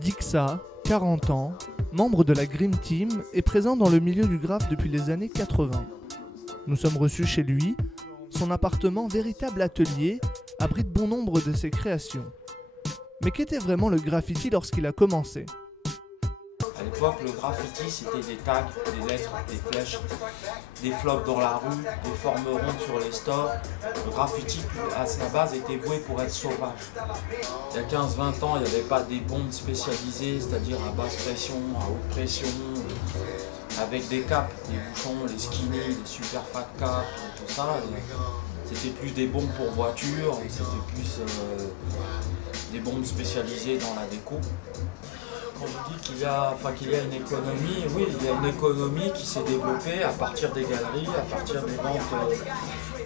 Dixa, 40 ans, membre de la Grim Team, est présent dans le milieu du graphe depuis les années 80. Nous sommes reçus chez lui. Son appartement, véritable atelier, abrite bon nombre de ses créations. Mais qu'était vraiment le graffiti lorsqu'il a commencé ? À l'époque, le graffiti, c'était des tags, des lettres, des flèches, des flops dans la rue, des formes rondes sur les stores. Le graffiti, à sa base, était voué pour être sauvage. Il y a 15-20 ans, il n'y avait pas des bombes spécialisées, c'est-à-dire à basse pression, à haute pression, avec des capes, des bouchons, les skinny, les super fat caps, tout ça. C'était plus des bombes pour voiture, c'était plus des bombes spécialisées dans la déco. Quand je dis qu'il y a une économie, oui, il y a une économie qui s'est développée à partir des galeries, à partir des ventes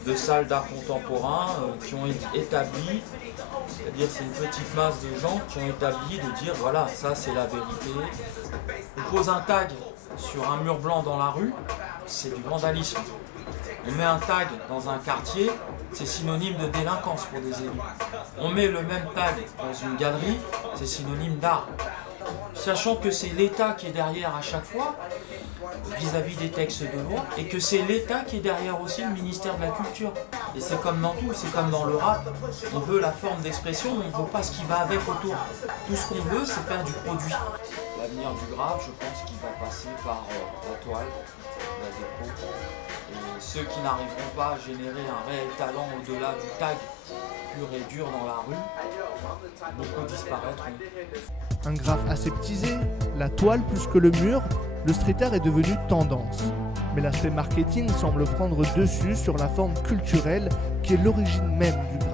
de salles d'art contemporain qui ont établi, c'est-à-dire c'est une petite masse de gens qui ont établi de dire voilà, ça c'est la vérité. On pose un tag sur un mur blanc dans la rue, c'est du vandalisme. On met un tag dans un quartier, c'est synonyme de délinquance pour des élus. On met le même tag dans une galerie, c'est synonyme d'art. Sachant que c'est l'État qui est derrière à chaque fois, vis-à-vis des textes de loi, et que c'est l'État qui est derrière aussi le ministère de la Culture. Et c'est comme dans tout, c'est comme dans le rap, on veut la forme d'expression, mais on ne veut pas ce qui va avec autour. Tout ce qu'on veut, c'est faire du produit. L'avenir du graphe, je pense qu'il va passer par la toile, la déco. Et ceux qui n'arriveront pas à générer un réel talent au-delà du tag pur et dur dans la rue, beaucoup disparaîtront. Un graphe aseptisé, la toile plus que le mur, le street art est devenu tendance. Mais l'aspect marketing semble prendre dessus sur la forme culturelle qui est l'origine même du graphe.